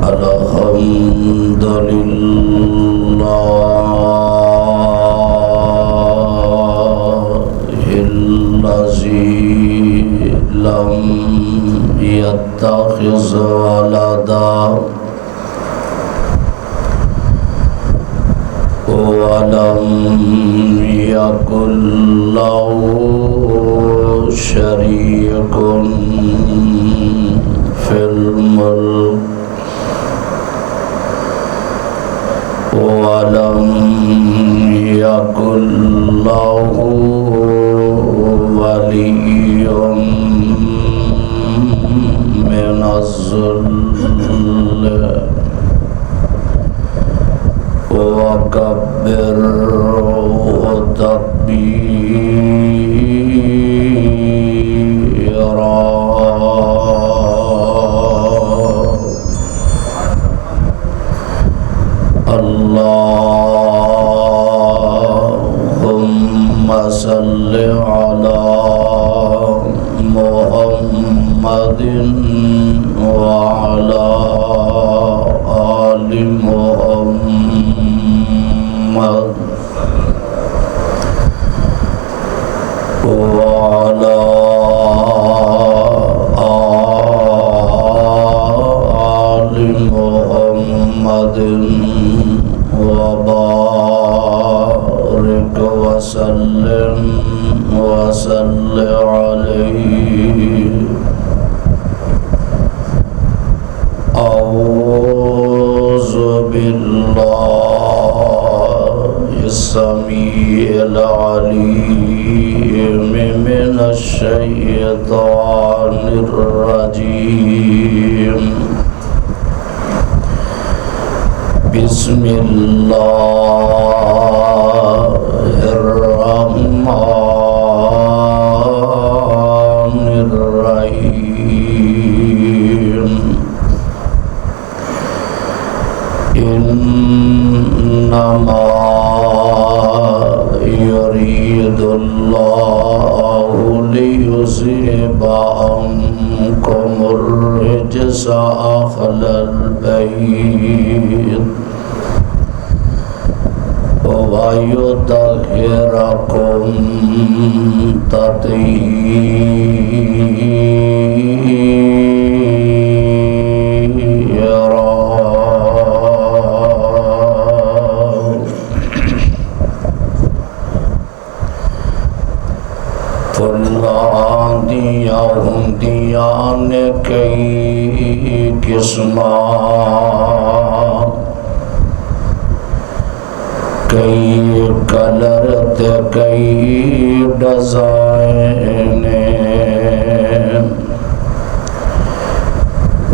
الحمد لله الذي لم يتخذ ولدا ولم يكن له شريك في الملك ولم يكن له ولي من الذل وكبره تكبيرا. اللهم صل على محمد وعلى آل محمد وعلى آل محمد وبارك وسلم عليه. أعوذ بالله السميع العليم من الشيطان الرجيم. بسم الله الرحمن الرحيم. إنما يريد الله ليذهب عنكم الرجس أهل البيت ويطهركم تطهيرا. فلاں دیاں ہوندیاں نے کئی قسماں، کئی کلر تے کئی ڈیزائن،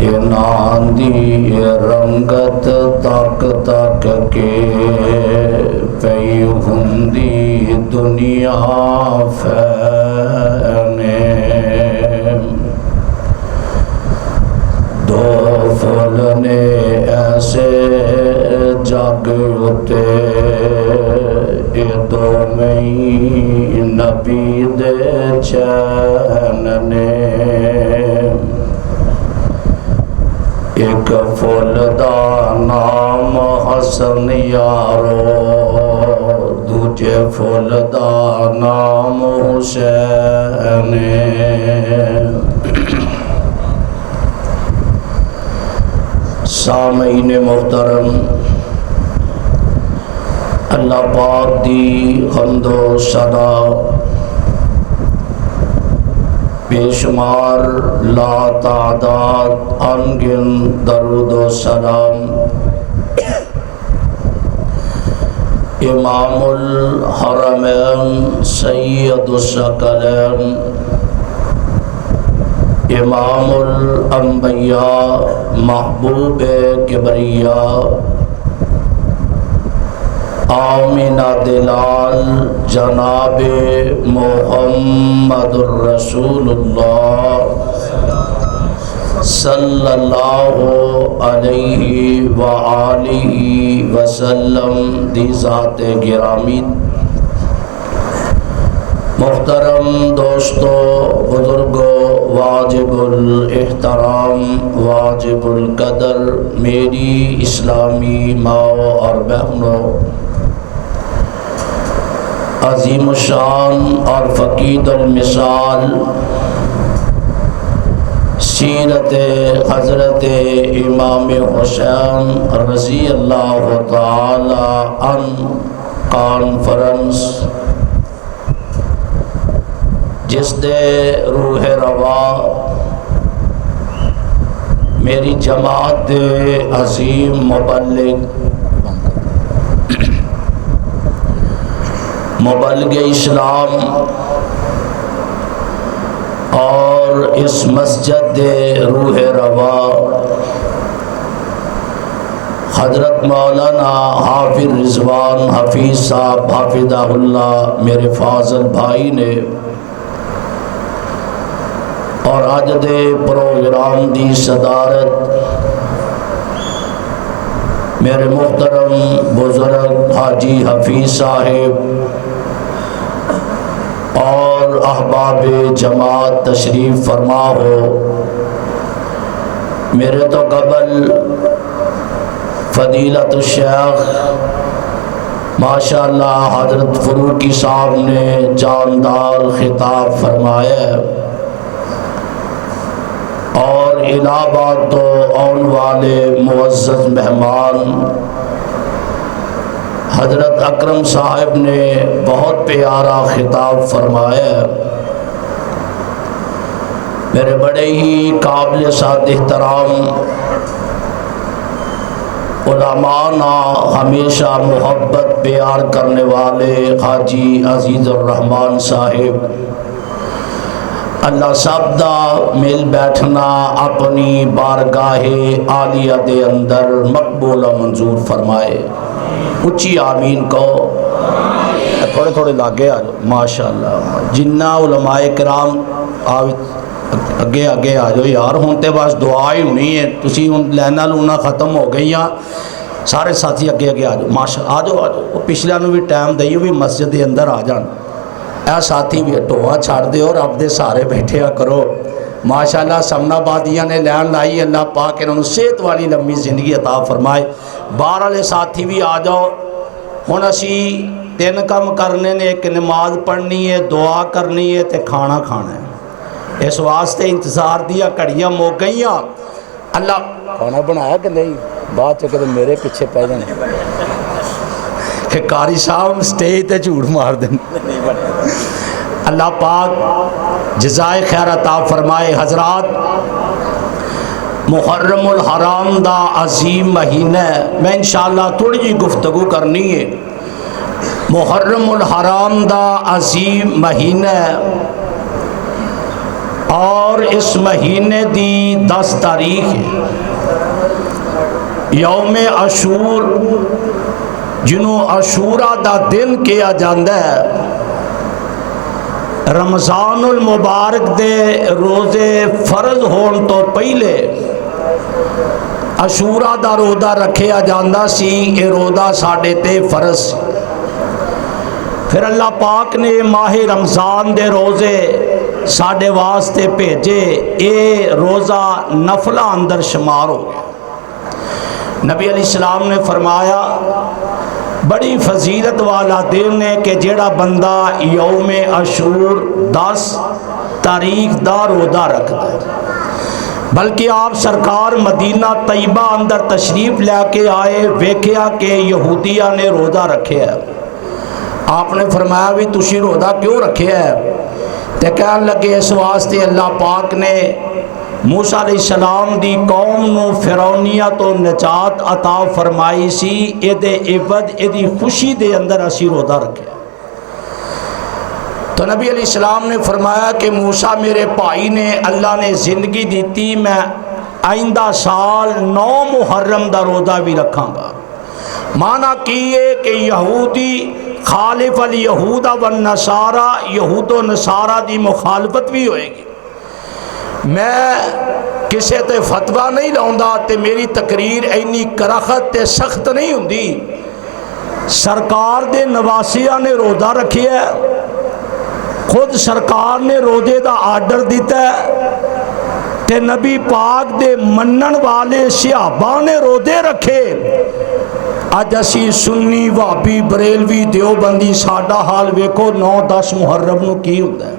انہاں دی رنگت تک تک کے پئی ہوندی دنیا فینے. دو پھول نے ایسے جگ اتے دو میں نبی دے چین نے. ایک پھول دا نام حسن یارو، دوجے پھول دا نام حسین. سامعین محترم، اللہ پاک دی حمد و ثنا، بے شمار لا تعداد انگن درود و سلام امام الحرمین سید الثقلین امام الانبیاء محبوب کبریاء آمینہ دلال جناب محمد الرسول اللہ صلی اللہ علیہ وآلہ وسلم دی ذات گرامی. محترم دوستو، بزرگوں و واجب الاحترام واجب القدر میری اسلامی ماؤں اور بہنوں، عظیم الشان اور فقید المثال سیرت حضرت امام حسین رضی اللہ تعالی عنہ کانفرنس، جس دے روح روا میری جماعت دے عظیم مبلغ اسلام اور اس مسجد دے روح روا حضرت مولانا حافظ رضوان حفیظ صاحب حافظہ اللہ میرے فاضل بھائی نے، اور اج دے پروگرام دی صدارت میرے محترم بزرگ حاجی حفیظ صاحب اور احباب جماعت تشریف فرما ہو۔ میرے تو قبل فضیلت الشیخ ماشاءاللہ حضرت فروقی صاحب نے جاندار خطاب فرمایا ہے، اور الہ آباد تو آن والے معزز مہمان حضرت اکرم صاحب نے بہت پیارا خطاب فرمایا۔ میرے بڑے ہی قابل سعد احترام علماء نا ہمیشہ محبت پیار کرنے والے حاجی عزیز الرحمن صاحب، اللہ سب دا مل بیٹھنا اپنی بارگاہ عالیہ دے اندر مقبول و منظور فرمائے۔ اچھی آمین کہو، تھوڑے تھوڑے لاگے آ جاؤ ماشاءاللہ۔ جنہ علماء کرام اگے آ جاؤ یار، ہوں تے بس دعا ہی ہونی ہے، تسی ہوں لینا لونا ختم ہو گئی ہیں، سارے ساتھی اگے آ جاؤ ماشاءاللہ، آ جاؤ پچھلے نو بھی ٹائم دئیو بھی مسجد دے اندر آ جان، اے ساتھی بھی ٹوہا چھاڑ دے اور اب دے سارے بیٹھے کرو ماشاءاللہ۔ سمنا بادیاں نے لین لائی، اللہ پاک انہوں نے صحت والی لمبی زندگی عطا فرمائے۔ باہر والے ساتھی بھی آ جاؤ، ہن اسی 3 کم کرنے نے، ایک نماز پڑھنی ہے، دعا کرنی ہے تے کھانا کھانا ہے، اس واسطے انتظار دیا گھڑیاں مو گئیاں۔ اللہ کھانا بنایا کہ نہیں؟ بعد چکے تو میرے پیچھے پہ جانے کہ قاری صاحب سٹیج تے جھوٹ مار دیں۔ اللہ پاک جزائے خیر عطا فرمائے۔ حضرات، محرم الحرام دا عظیم مہینہ ہے، میں انشاءاللہ تھوڑی جی گفتگو کرنی ہے۔ محرم الحرام دا عظیم مہینہ ہے، اور اس مہینے دی 10 تاریخ ہے، یوم عاشور، جنہوں عاشورہ دا دن کیا جاندہ ہے۔ رمضان المبارک دے روزے فرض ہون تو پہلے عاشورہ دا روزہ رکھیا جاندہ سی، اے روزہ ساڑھے تے فرض۔ پھر اللہ پاک نے ماہ رمضان دے روزے ساڑھے واسطے بھیجے، اے روزہ نفلہ اندر شمار ہو گیا۔ نبی علیہ السلام نے فرمایا بڑی فضیلت والا دن ہے کہ جیڑا بندہ یوم عاشور 10 تاریخ دا روزہ رکھتا ہے۔ بلکہ آپ سرکار مدینہ طیبہ اندر تشریف لے کے آئے، ویکھیا کہ یہودیہ نے روزہ رکھے ہے۔ آپ نے فرمایا بھی تسی روزہ کیوں رکھے ہے؟ تے کہنے لگے اس واسطے اللہ پاک نے موسیٰ علیہ السلام دی قوم نو فرعونیہ تو نجات عطا فرمائی سی، اے دے عبد اے دی خوشی دے اندر اسی روزہ رکھے۔ تو نبی علیہ السلام نے فرمایا کہ موسیٰ میرے بھائی نے اللہ نے زندگی دیتی، میں آئندہ سال 9 محرم دا روزہ بھی رکھاں گا۔ معنی کیے کہ یہودی خالف الیہود والنصارہ، یہود و نصارہ دی مخالفت بھی ہوئے گی۔ میں کسے تے فتوہ نہیں لاؤندا تے میری تقریر اینی کرخت تے سخت نہیں ہوندی۔ سرکار دے نواسیہ نے روزہ رکھی ہے، خود سرکار نے روزے دا آرڈر دیتا ہے تے نبی پاک دے منن والے صحابہ نے روزے رکھے. اج اسی سنی وہابی بریلوی دیوبندی ساڈا حال ویکھو 9-10 محرم نو کی ہوندا ہے.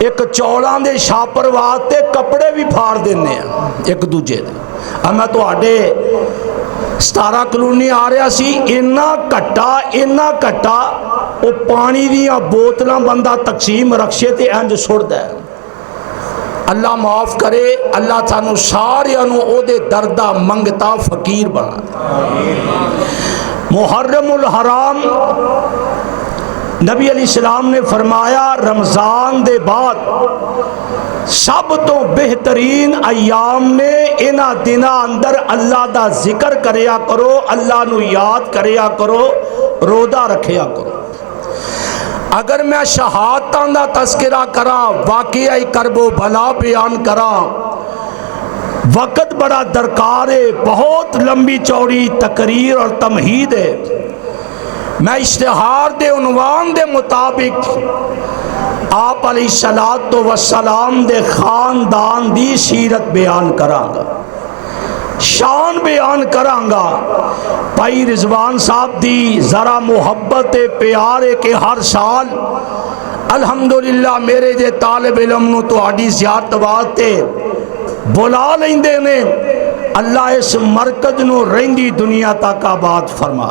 ایک چوڑاں دے شاپر واسطے کپڑے بھی پھاڑ دینے ہیں ایک دوجے دے. میں تواڈے 17 کلونی آ رہا سی, اینا کٹا وہ پانی دیاں بوتلاں بندہ تقسیم رکشے تے انج سڑدا ہے. اللہ معاف کرے, اللہ سانو ساریانو او دے دردہ منگتا فقیر بنا. محرم الحرام نبی علیہ السلام نے فرمایا رمضان دے بعد سب تو بہترین ایام نے, انہاں دناں اندر اللہ دا ذکر کریا کرو, اللہ نو یاد کریا کرو, روزہ رکھیا کرو. اگر میں شہادتاں دا تذکرہ کراں, واقعہ کرب و بلا بیان کراں, وقت بڑا درکار ہے, بہت لمبی چوڑی تقریر اور تمہید ہے. میں اشتہار دے عنوان دے مطابق آپ علیہ السلام دے خاندان دی سیرت بیان کراں گا, شان بیان کراں گا. بھائی رضوان صاحب دی ذرا محبت پیار ہے کہ ہر سال الحمدللہ میرے جے طالب علم نو تہاڈی زیارت واسطے بلا لیندے نے. اللہ اس مرکز نو رہندی دنیا تک آباد فرما.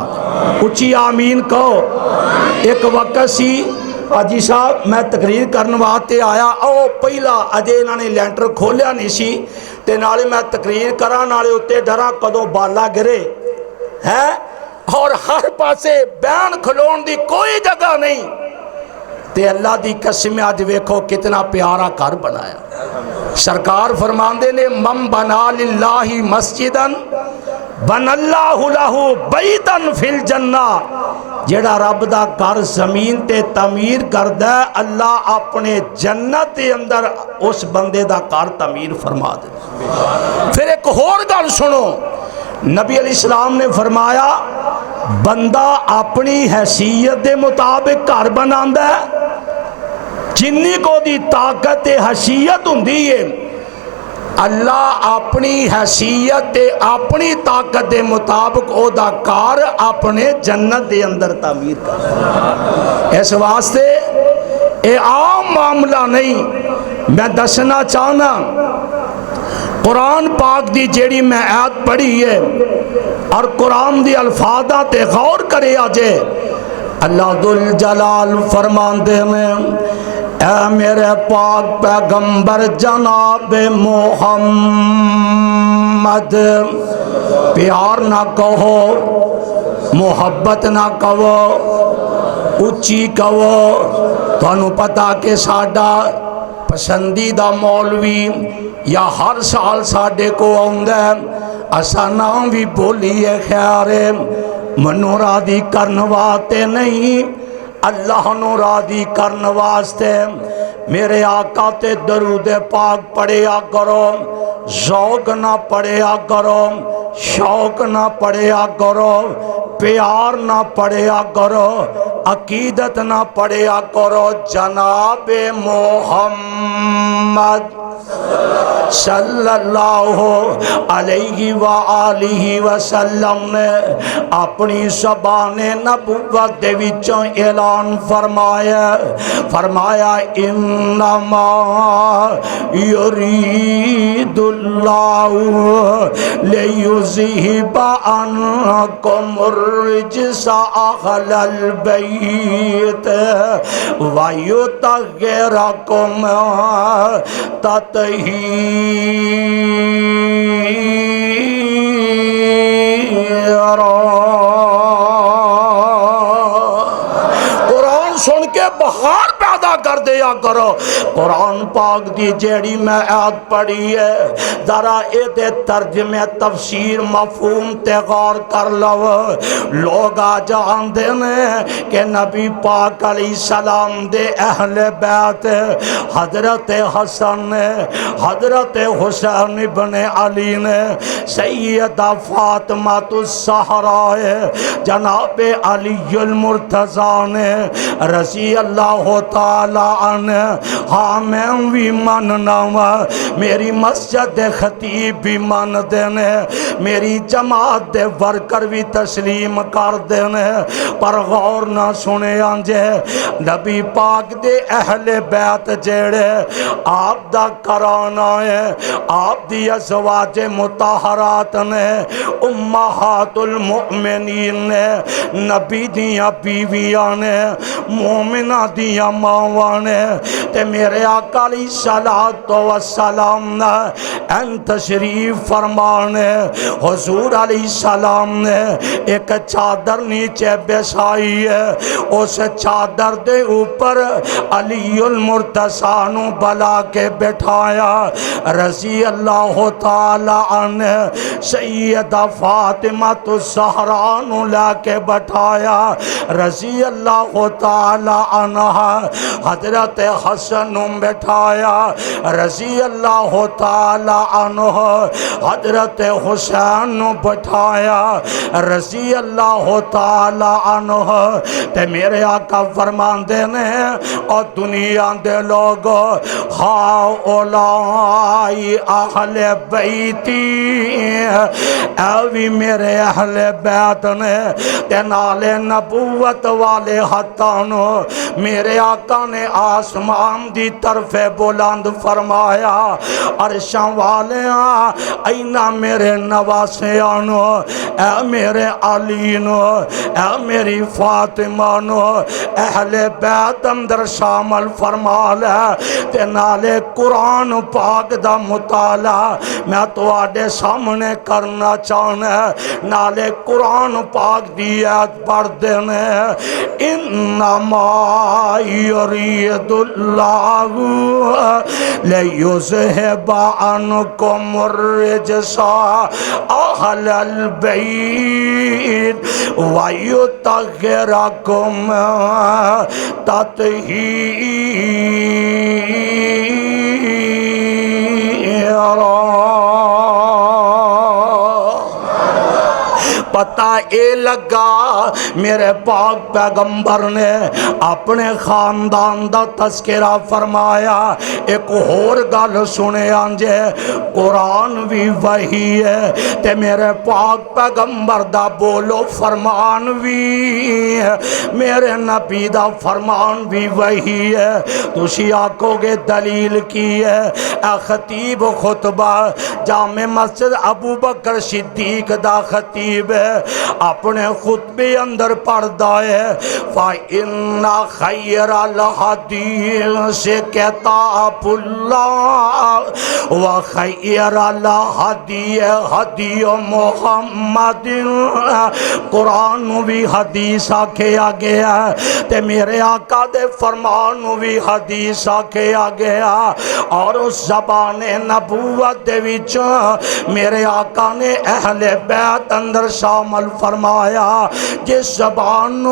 اچھی آمین کہو. ایک وقت سی حاجی صاحب میں تقریر کرنے واسطے آیا, او پہلا اجے انہاں نے لینٹر کھولیا نہیں سی تے نالے میں تقریر کراں نالے اتے ڈرا کدوں بالا گرے ہے, اور ہر پاسے بیان کھلون دی کوئی جگہ نہیں. تے اللہ دی قسم اج ویکھو کتنا پیارا گھر بنایا. سرکار فرماندے نے من بنا للہ مسجدن بن اللہ لہو بیتن فی الجنہ. جیڑا رب دا گھر زمین تے تعمیر کردا ہے, اللہ اپنے جنت دے اندر اس بندے دا گھر تعمیر فرما دے. پھر ایک اور گل سنو, نبی علیہ السلام نے فرمایا بندہ اپنی حیثیت دے مطابق گھر بناندا ہے, جنی کو دی طاقت حیثیت ہوندی ہے, اللہ اپنی حیثیت تے اپنی طاقت دے مطابق او دا کار اپنے جنت دے اندر تعمیر کر. اس واسطے اے عام معاملہ نہیں. میں دسنا چاہنا قرآن پاک دی جیڑی میں آیت پڑھی ہے اور قرآن دی الفاظاں تے غور کرے آجے. اللہ ذوالجلال فرماندے میں اے میرے پاک پیغمبر جناب محمد, پیار نہ کہو, محبت نہ کہو, اچھی کہو. تو انہوں پتا کہ ساڈا پسندیدہ مولوی یا ہر سال ساڈے کو آؤندا ہے, اسا نام بھی بولیے خیر ہے, منو راضی کرن واسطے نہیں, اللہ نو راضی کرن واسطے. میرے آقا تے درود پاک پڑھیا کرو, ذوق نہ پڑھیا کرو, شوق نہ پڑھیا کرو, پیار نہ پڑھیا کرو, عقیدت نہ پڑھیا کرو. جناب محمد صلی اللہ علیہ وآلہ وسلم نے اپنی زبان نبوت دے وچوں اعلان فرمایا انما یرید اللہ لیذہب عنکم الرجس اہل البیت ویطہرکم تطہیرا. قرآن سن کے بہار پیدا کر کر دیا کرو۔ قرآن پاک دی جیڑی میں آیت پڑھی ہے ذرا اے دے ترجمے تفسیر مفہوم تے غور کر لو۔ لوگ آ جان دینے کہ نبی پاک علیہ السلام دے اہل بیت حضرت حسن نے، حضرت حسین ابن علی نے، سیدہ فاطمہ الزہرا جناب علی المرتضیٰ نے رضی اللہ تعالی عنہ، ہاں میں بھی مننا میری مسجد خطیب بھی من دینے، میری جماعت دے ورکر بھی تسلیم کر دینے، پر غور نہ سنے آنجے نبی پاک دے اہل بیت جیڑے آپ دا کرانا ہے، آپ دی ازواج مطہرات نے، امہات المؤمنین نے، نبی دیاں بیویاں نے، مومنہ دیاں ماواں نے، تے میرے آقا علیہ السلام نے ان تشریف فرمانے حضور علیہ السلام نے ایک چادر نیچے بچھائی ہے، اس چادر دے اوپر علی المرتضیٰ نو بلا کے بٹھایا، رضی اللہ تعالی عنہ سیدہ فاطمہ الزہرا نو لا کے بٹھایا، رضی اللہ تعالی عنہ حضرت حسن نو بٹھایا، رضی اللہ تعالی عنہ حضرت حسین نو بٹھایا، رضی اللہ تعالی عنہ۔ تے میرے آقا فرماندے نے اور دنیا دے لوگو ہاں اولائی اہل بیتی، ایوی میرے اہل بیت نے، تے نالے نبوت والے ہتھانو میرے آقا نے آسمان دی طرف بلند فرمایا، عرشاں والیاں اینا میرے نواسیانو، اے میرے علینو، اے میری فاطمانو، اہل بیت اندر شامل فرما لے، تے نالے قرآن پاک دا مطالعہ میں تو آڈے سامنے کرنا چاہنے، نالے قرآن پاک دی آیت پڑھ دینے، انما یرید اللہ لیذہب عنکم الرجس اہل البیت ویطہرکم تطہیرا۔ پتہ اے لگا میرے پاک پیغمبر نے اپنے خاندان دا تذکرہ فرمایا، ایک اور گل سنے آنجے قرآن بھی وہی ہے تے میرے پاک پیغمبر دا بولو فرمان بھی ہے، میرے نبی دا فرمان بھی وہی ہے۔ تُسی آکھو گے دلیل کی ہے، اے خطیب خطبہ جامع مسجد ابو بکر صدیق دا خطیب ہے، اپنے خطبے اندر پڑھتا ہے فَإِنَّ خَيْرَ الْحَدِيثِ كِتَابُ اللَّهِ وَخَيْرَ الْهَدِيِ هَدِيُّ مُحَمَّدٍ۔ قرآن بھی حدیث آکھیا گیا تے میرے آقا دے فرمان بھی حدیث آکھیا گیا، اور اس زبان نبوت دے وچ میرے آقا نے اہل بیت اندر شامل فرمایا، جس زبان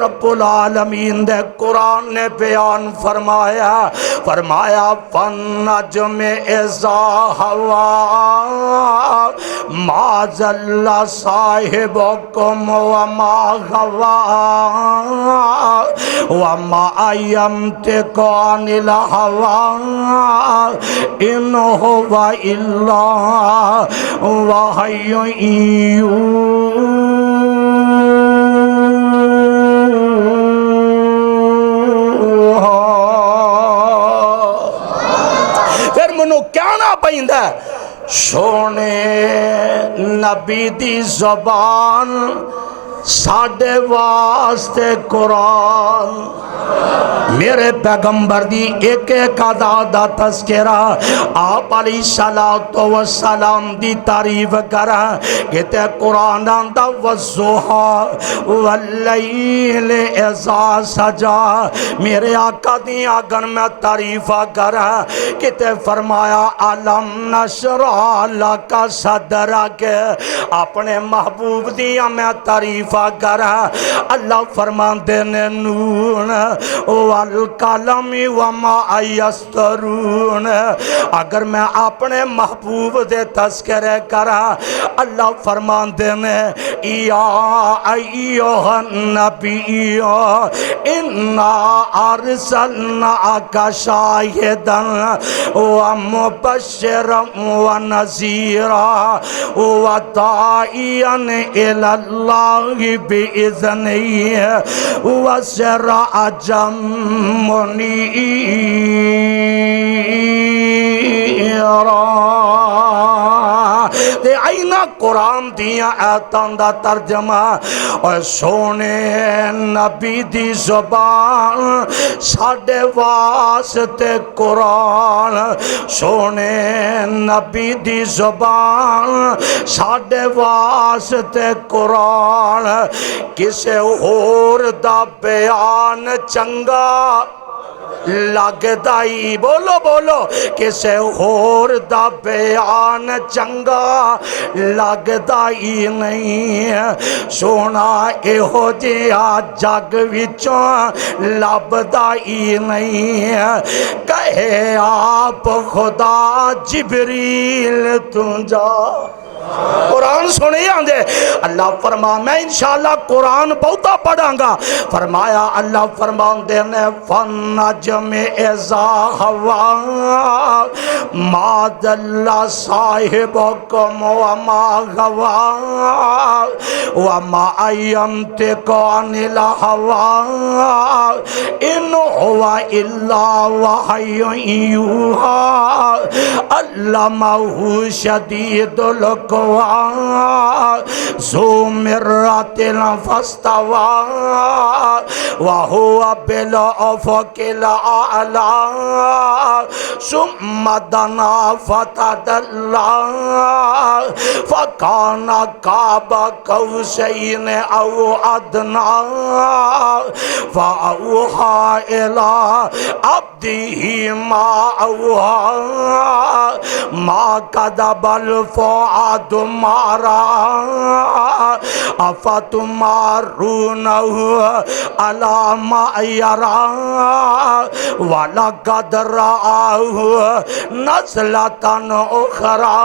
رب العالمین دے قرآن نے بیان فرمایا، فَالنَّجْمِ إِذَا هَوَىٰ مَا ضَلَّ صَاحِبُكُمْ وَمَا غَوَىٰ وَمَا يَنطِقُ عَنِ الْهَوَىٰ إِنْ هُوَ إِلَّا وَحْيٌ يُوحَىٰ۔ پھر منو کیا نہ پہندہ سونے نبی دی زبان ساڈے واسطے قرآن میرے پیغمبر دی ایک ایک ادا دا تذکرہ آپ علیہ السلام دی تعریف کرا کہتے قرآن آندا والضحیٰ واللیل اذا سجا میرے آقا دی آگن میں تعریف کرا کہتے فرمایا علم نشرح لک صدرک اپنے محبوب دیا میں تعریف کرا اللہ فرماندے نے نون والقلم وما یسطرون اگر میں اپنے محبوب دے تذکرے کرا اللہ فرماندے نے یا ایوہ النبی انا ارسلناک شاہدا ومبشرا ونذیرا وداعیا الی اللہ بإذنہ وسراجا منیرا تے آئینہ قرآن دیا ایتان دا ترجمہ اور سونے نبی دی زبان ساڑھے واسطے قرآن سونے نبی دی زبان ساڑھے واسطے قرآن کسے اور دا بیان چنگا لگدائی بولو بولو کسے اور دا بیان چنگا لگدائی نہیں سونا ایہو جیا جگ وچوں لبدائی نہیں کہے آپ خدا جبریل تم جا قرآن سنے آندے اللہ فرما میں انشاءاللہ قرآن بہتا پڑھاں گا فرمایا اللہ فرماندے نے فَالنَّجْمِ إِذَا هَوَىٰ مَا ضَلَّ صَاحِبُكُمْ وَمَا غَوَىٰ وَمَا يَنطِقُ عَنِ الْهَوَىٰ إِنْ هُوَ إِلَّا وَحْيٌ يُوحَىٰ عَلَّمَهُ شَدِيدُ الْقُوَىٰ ذو مرة فاستوى وهو بالأفق الأعلى ثم دنا فتدلى فكان قاب قوسين أو أدنى فأوحى إلى عبده ما أوحى ما كذب الفؤاد تمہارا افتمارونہ علی ما یرا وَلَقَدْ رَآهُ نَزْلَةً أُخْرَى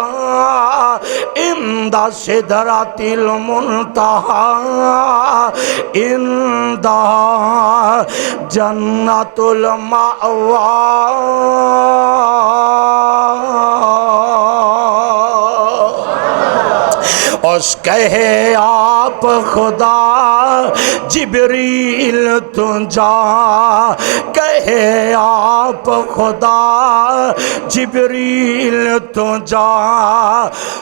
عِنْدَ سِدْرَةِ الْمُنْتَهَى عِنْدَهَا جَنَّةُ الْمَأْوَىٰ اس کہے آپ خدا جبریل تم جا کہے آپ خدا جبریل تم جا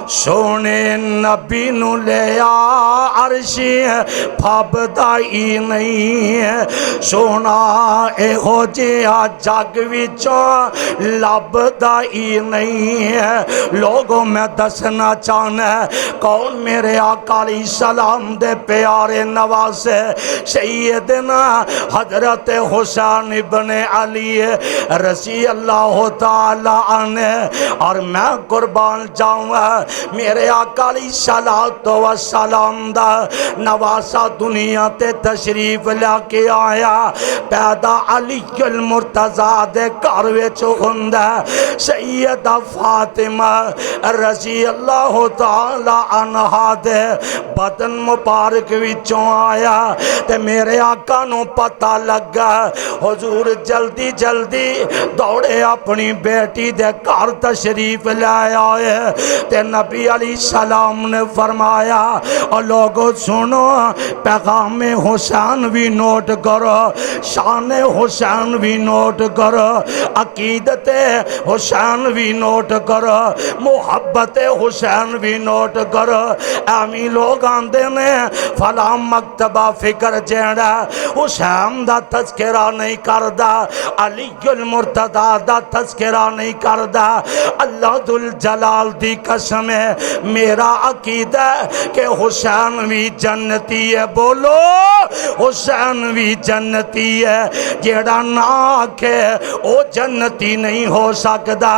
سونے نبی نو لیا عرشی پھابدائی نہیں سونا اے ہو جیا جگ وچوں لبدائی نہیں لوگوں میں دسنا چاہنا کون میرے آقا علیہ السلام دے پیارے نواسے سیدنا حضرت حسین ابن علی رضی اللہ تعالی عنہ اور میں قربان جاؤں میرے آقا علیہ السلام دا نواسا دنیا تے تشریف لے کے آیا پیدا علی المرتضی دے کاروے چوہند سیدہ فاطمہ رضی اللہ تعالی عنہ دے بدن مبارک وچوں آیا تے میرے آقا نو پتہ لگا حضور جلدی جلدی دوڑے اپنی بیٹی دے گھر تشریف لے آئے تے نبی علیہ السلام نے فرمایا اور لوگوں سنو پیغام حسین بھی نوٹ کرو شان حسین بھی نوٹ کرو عقیدت حسین بھی نوٹ کرو محبت حسین بھی نوٹ کرو ایمی لوگ آندے نے فلاں مکتبہ فکر جیڑا حسین دا تذکرہ نہیں کردہ، علی المرتضی دا تذکرہ نہیں کردہ۔ اللہ ذوالجلال دی قسم ہے، میرا عقیدہ ہے کہ حسین بھی جنتی ہے۔ بولو حسین بھی جنتی ہے، جیڑا نہ آکھے او جنتی نہیں ہو سکتا۔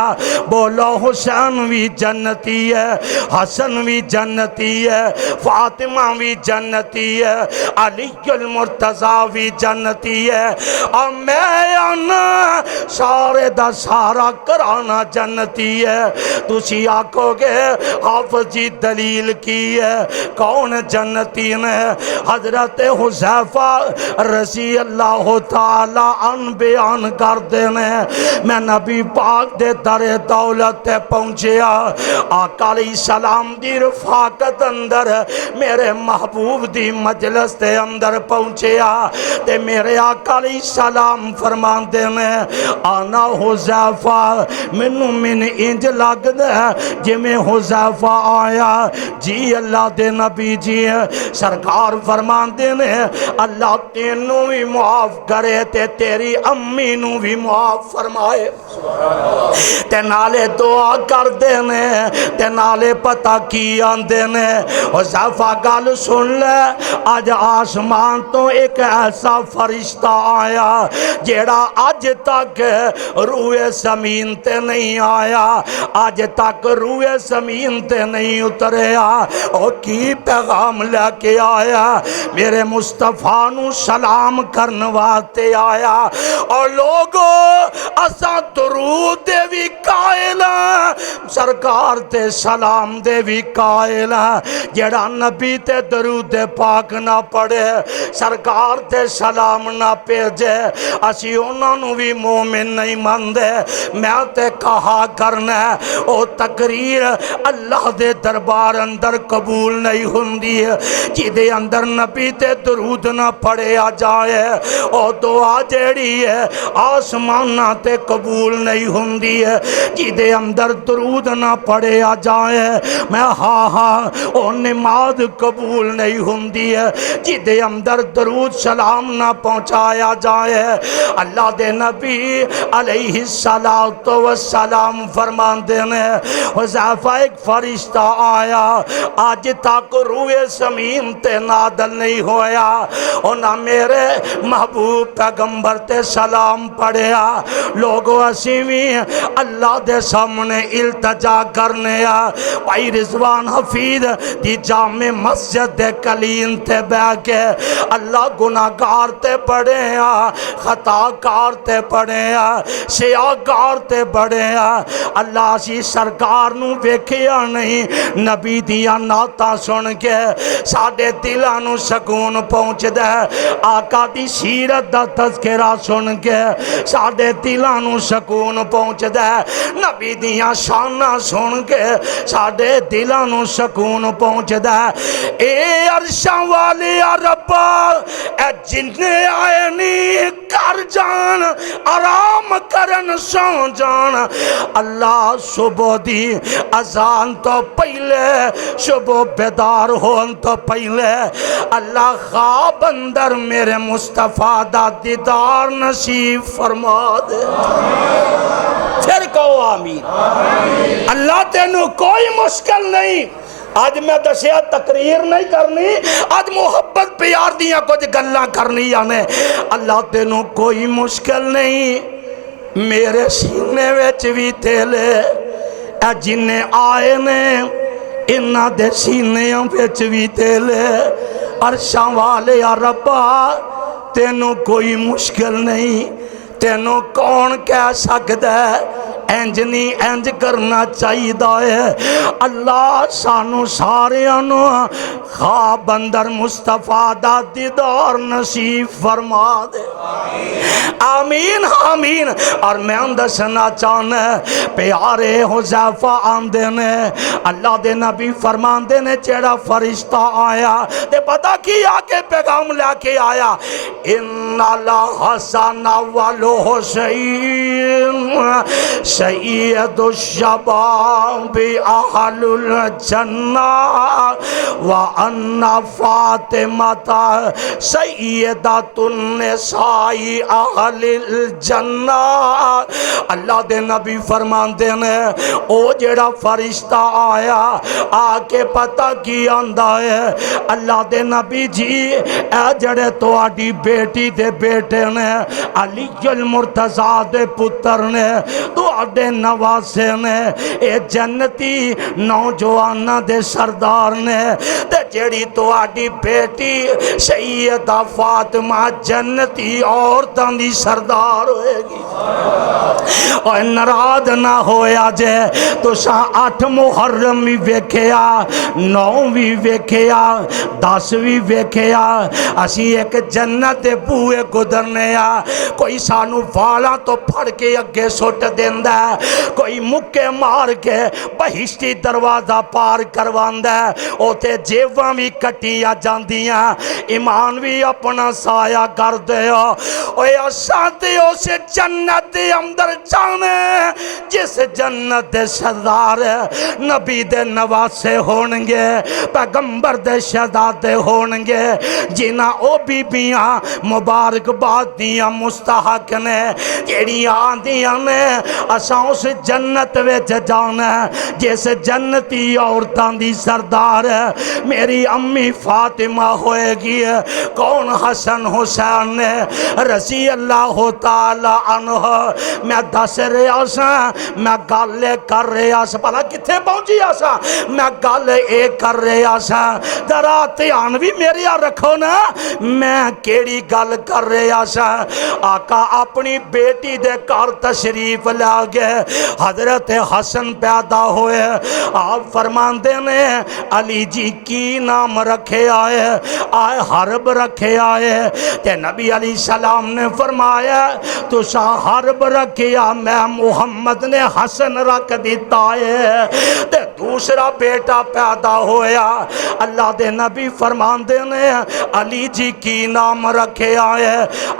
بولو حسین بھی جنتی ہے، حسن بھی جنتی ہے، فاطمہ بھی جنتی ہے، علی المرتضی بھی جنتی ہے، اور میں آنا سارے دا سارا کرانا جنتی ہے۔ تسی آکھو گے حافظ جی دلیل کی ہے، کون جنتی نے؟ حضرت حذیفہ رضی اللہ تعالی عنہ بیان کر دینے، میں نبی پاک دے در دولت پہنچیا، آقا علیہ السلام دی رفاقت اندر میرے محبوب دی مجلس دے اندر پہنچیا، تے میرے آقا علیہ السلام فرمان دینے آنا حذیفہ، منو من انج لگ دے جی میں حذیفہ آیا۔ جی اللہ دے نبی جی سرکار فرمان دینے اللہ تینوں بھی معاف کرے تے تیری امی نو بھی معاف فرمائے، تے نالے دعا کر دینے، تے نالے پتہ کی آن دینے۔ حذیفہ گل سن لے، آج آسمان تو ایک ایسا فرشتہ آیا جیڑا آج تک روئے زمین تے نہیں آیا، آج تک روئے زمین تے نہیں اتریا، اور کی پیغام لے کے آیا؟ میرے مصطفیٰ نو سلام کرنواتے آیا، اور لوگو اساں درود دے بھی قائلہ، سرکار تے سلام دے بھی قائلہ، جڑا نبی تے درود پاک نہ پڑھے، سرکار تے سلام نہ پیجے، اسی انہوں نو بھی مومن نہیں مندے۔ میں تے کہا کرنا او تقریر اللہ دے دربار اندر قبول نہیں ہوندی ہے، جی دے اندر نبی تے درود نہ پڑھے آ جائے، او دعا جیڑی ہے آسمانہ تے قبول نہیں ہوندی ہے، جی دے اندر درود نہ پڑھے آ جائے۔ میں ہاں او نماز قبول نہیں ہوندی ہے، جی دے اندر درود سلام نہ پہنچایا جائے۔ اللہ دے نبی علیہ السلام فرمان دینے حذیفہ ایک فرشتہ آیا، آج تک روئے زمین تے نادل نہیں ہویا، انہاں میرے محبوب پیغمبر تے سلام پڑھیا۔ لوگوں اسیوی اللہ دے سامنے التجا کرنے بھائی رضوان حفیظ دی جامع مسجد دے کلین تے بہ کے اللہ گناہگار تے پڑھے خطاکار تے پڑھے سیاہگار تے پڑھے، اللہ سی سرکار نو ویکھیا نہیں، نبی دیا نعتاں سن کے ساڈے دلاں نو سکون پہنچ دے، آقا دی سیرت دا تذکرہ سن کے ساڈے دلاں نو سکون پہنچ دے، نبی دیا شاناں سن کے ساڈے دلاں نو سکون پہنچ دے۔ اے عرشاں والے ربا، اے جننے آئے نہیں کر جان، آرام کرن سو جان، اللہ صبح دی اذان تو پہلے، صبح بیدار ہون تو پہلے اللہ خواب اندر میرے مصطفیٰ دا دیدار نصیب فرما دے۔ پھر کہو آمین۔ اللہ تینوں کوئی مشکل نہیں۔ آج میں دسیا تقریر نہیں کرنی، آج محبت پیار دیا کچھ گلاں کرنی آنے۔ اللہ تینوں کوئی مشکل نہیں، میرے سینے وچ بھی تیلے اے جنہیں آئے نے انہاں دے سینے وچ بھی تیلے، عرشاں والے یا ربا تینوں کوئی مشکل نہیں، تینوں کون کہہ سکتا ہے انج نہیں انج کرنا چاہیے ہے۔ اللہ سانو سارے انو خواب اندر مصطفیٰ دا دیدار نصیب فرما دے۔ آمین آمین۔ اور میں دسنا چاہنا پیارے حذیفہ آندے نے اللہ دے نبی فرمان دے نے جیڑا فرشتہ آیا تے پتہ کی آکے پیغام لے کے آیا، ان الحسن والحسین سید الشباب اہل الجنہ وَأَنَّ فَاطِمَةَ سَيِّدَةُ النِّسَاءِ أَهْلِ الْجَنَّةِ۔ اللہ دے نبی فرماندے نے او جڑا فرشتہ آیا آ کے پتہ کی آندا ہے اللہ دے نبی جی اے جڑے تواڈی بیٹی دے بیٹے نے علی المرتضیٰ دے پتر نے تواڈے نواسے نے اے جنتی نوجواناں دے سردار نے تے جڑی تواڈی بیٹی سیدہ فاطمہ جنتی عورتاں دی سردار ہوئے گی۔ اور ناراض نہ ہویا جے تساں 8 محرم بھی ویکھیا 9 بھی ویکھیا 10 بھی ویکھیا اسی ایک جنت دے بوئے گزرنے آ کوئی سانو والاں تو پھڑ کے اگے سٹ دیندا ہے کوئی مکے مار کے بہشتی دروازہ پار کرواندا ہے اوتے جیواں بھی کٹیاں جاندیاں ایمان بھی اپنا سایہ کر دیو اوے اساں تے اس جنت دے اندر جانے جس جنت دے سردار نبی دے نواسے ہونگے پیغمبر دے شہزادے ہونگے جنہاں او بیبیاں مبارک باد دیاں مستحق نے جیڑی آندیاں نے اساں اس جنت وچ جانا جس جنتی عورتاں دی سردار میری امی فاطمہ ہوئے گی کون حسن حسین نے رضی اللہ تعالی عنہ میں دس رہا سا میں گل کر رہا سا پہلا کتھے پہنچی آسا میں گل اے کر رہا سا ذرا دھیان بھی میری رکھو نا میں کیڑی گل کر رہا سا آقا اپنی بیٹی دے گھر تشریف لا گئے حضرت حسن پیدا ہوئے آپ فرماندے نے علی جی کی نام رکھے آئے آئے حرب رکھے آئے تے نبی علیہ السلام نے فرمایا تو سا حرب رکھیا میں محمد نے حسن رکھ دیتا ہے تے دوسرا بیٹا پیدا ہویا اللہ دے نبی فرماندے نے علی جی کی نام رکھے آئے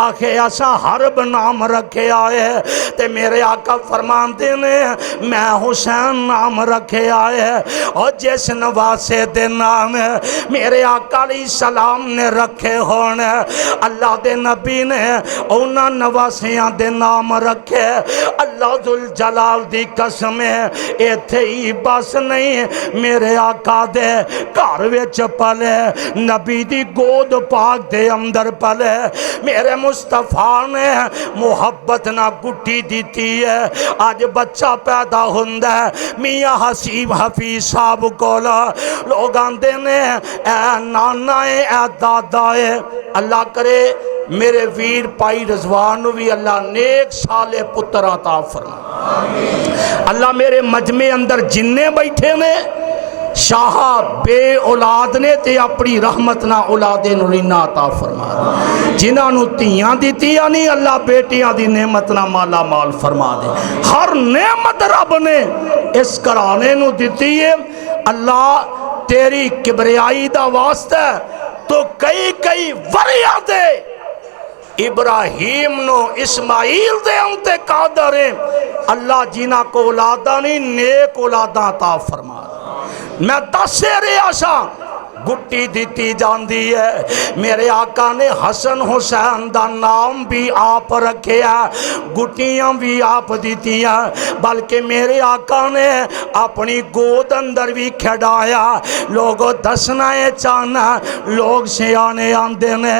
آخے ایسا حرب نام رکھے آئے تے میرے آقا فرماندے نے میں حسین نام رکھے آئے اور جس نواسے دے نام میرے آقا علیہ السلام نے رکھے ہونے اللہ دے نبی نے اونا نواسیاں دے نام رکھے اللہ ذوالجلال دی قسم اے تھے ہی بس نہیں میرے آقا دے گھر وچ پلے نبی دی گود پاک دے اندر پلے میرے مصطفیٰ نے محبت نہ گٹی دیتی ہے آج بچہ پیدا ہوندہ ہے میاں حسیب حفیظ صاحب کولا لوگ آندے نے اے نانا اے دادا اے اللہ کرے میرے ویر پائی رضوانو بھی اللہ نیک سالے پتر عطا فرما اللہ میرے مجمع اندر جننے بیٹھے نے شاہ بے اولاد نے تے اپنی رحمت نہ اولاد نورینہ عطا فرما جنہاں نو تیاں دیتیاں نہیں اللہ بیٹیاں دی نعمت نہ مالا مال فرما دے ہر نعمت رب نے اس کرانے نو دیتی ہے اللہ تیری کبریائی دا واسطہ تو کئی وریاں دے ابراہیم نو اسماعیل دے انتے قادر ہیں اللہ جنہ کو اولادہ نہیں نیک اولادہ عطا فرما میں دس رہا سا گٹی دیتی جاندی ہے میرے آقا نے حسن حسین دا نام بھی آپ رکھیا گٹیاں بھی آپ دیتیاں بلکہ میرے آقا نے اپنی گود اندر بھی کھڑایا لوگوں دسنا ہے چاہنا لوگ سیانے آندے نے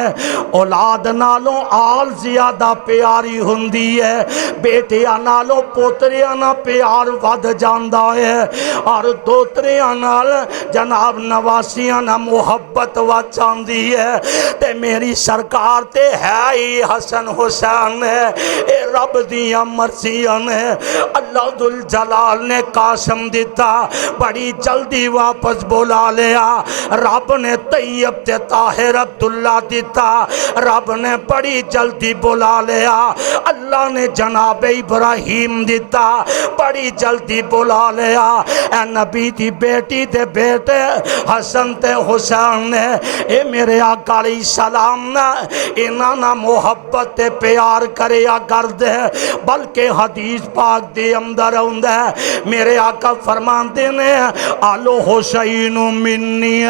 اولاد نالوں آل زیادہ پیاری ہوندی ہے بیٹیاں نالوں پوتریاں نہ پیار ود جاندہ ہے اور دوتریاں نال جناب نواسیاں نہ محبت وچاندی ہے تے میری سرکار تے ہے ہی حسن حسین ہے اے رب دیاں مرضیاں نے اللہ ذوالجلال نے قاسم دیتا بڑی جلدی واپس بولا لیا رب نے طیب تے طاہر عبداللہ دیتا رب نے بڑی جلدی بولا لیا اللہ نے جناب ابراہیم دیتا بڑی جلدی بولا لیا اے نبی دی بیٹی تے بیٹے حسن تے حسین نے اے میرے آقا علیہ السلام نے انہاں نہ محبت پیار کریا کر دے بلکہ حدیث پاک دے اندر ہوندہ ہے میرے آقا فرماندے نے آلو حسین منی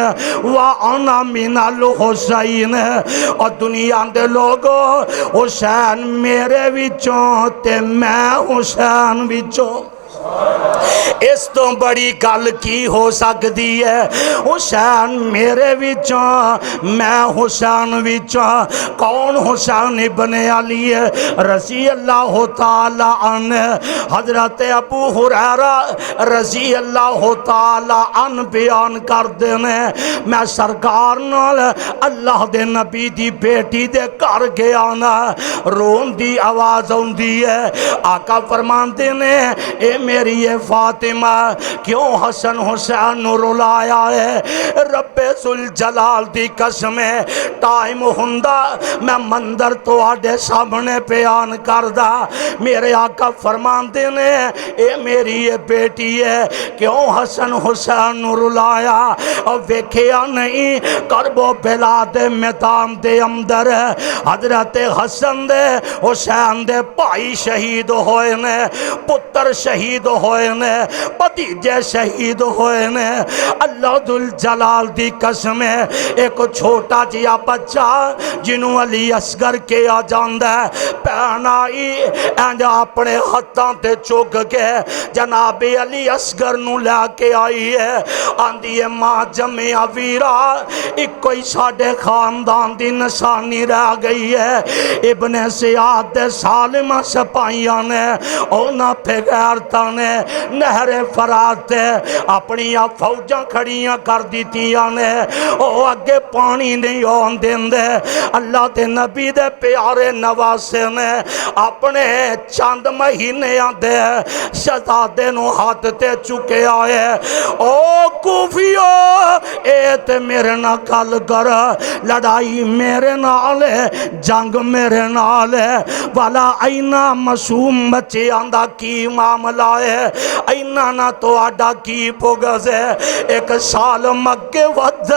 وانا من آلو حسین اور دنیا دے لوگو حسین میرے وچوں تے میں حسین وچوں اس تو بڑی گل کی ہو سکتی ہے حسین میرے وچوں میں حسین وچوں کون حسین ابن علی رضی اللہ تعالی عنہ حضرت ابو ہریرہ رضی اللہ تعالی عنہ بیان کر دینے میں سرکار نال اللہ دے نبی دی بیٹی دے کر گیا نا رون دی آواز ہوندی ہے آقا فرمان دینے اے میری یہ فاطمہ کیوں حسن حسین رلایا ہے رب ذوالجلال دی قسم ہے ٹائم ہندہ میں مندر تو آڈے سامنے بیان کردہ میرے آقا فرمان دینے اے میری یہ بیٹی ہے کیوں حسن حسین رلایا اور ویکھیا نہیں کرب و بلا دے میدان دے اندر حضرت حسن دے حسین دے بھائی شہید ہوئے نے پتر شہید ہوئے نے بھتیجے شہید ہوئے نے اللہ ذوالجلال دی قسم ہے ایک چھوٹا جیا بچہ جنہوں علی اصغر کیا جاندہ ہے پہن آئی اینج اپنے ہتھاں تے چوک کے جناب علی اصغر نو لے کے آئی ہے آندھی ماں جمعہ ویرا ایک کوئی ساڑھے خاندان دی نشانی رہ گئی ہے ابن سیاد سالمہ سپاہیاں نے اونا پہ غیرتا نے نہر فرات اپنی فوجاں کھڑیاں کر دیتیاں نے او اگے پانی نہیں ہون دین دے اللہ دے نبی دے پیارے نواسے نے اپنے چاند مہینے دے شہزادے نو ہاتھ تے چکے آئے او کوفیو اے تے میرے نہ کل کر لڑائی میرے نال ہے جنگ میرے نال ہے والا اینا معصوم بچے آندہ کی معاملہ ہے اینا نہ تو آڈا کی پوگز ہے ایک سال مگے ود